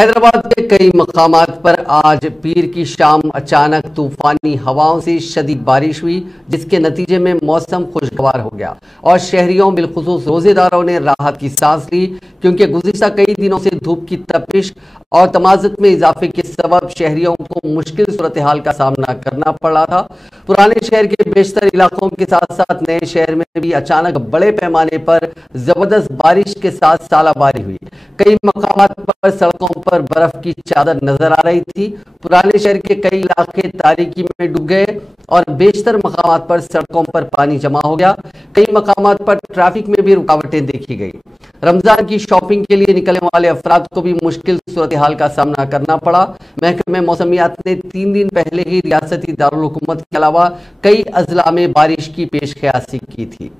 हैदराबाद के कई मकामात पर आज पीर की शाम अचानक तूफानी हवाओं से शदीद बारिश हुई, जिसके नतीजे में मौसम खुशगवार हो गया और शहरियों बिलखुसूस रोजेदारों ने राहत की सांस ली, क्योंकि गुज़िश्ता कई दिनों से धूप की तपिश और तमाज़त में इजाफे के सबब शहरियों को मुश्किल सूरत हाल का सामना करना पड़ रहा था। पुराने शहर के बेशतर इलाकों के साथ साथ नए शहर में भी अचानक बड़े पैमाने पर जबरदस्त बारिश के साथ सालाबारी हुई। कई मकामात पर सड़कों पर बर्फ की चादर नजर आ रही थी। पुराने शहर के कई इलाके तारीकी में डूब गए और बेशतर मकामात पर सड़कों पर पानी जमा हो गया। कई मकामात पर ट्रैफिक में भी रुकावटें देखी गई। रमजान की शॉपिंग के लिए निकलने वाले अफराद को भी मुश्किल सूरत हाल का सामना करना पड़ा। महकमे मौसमियात ने 3 दिन पहले ही रियासती दारुल हुकूमत के अलावा कई अजला में बारिश की पेशकयासी की थी।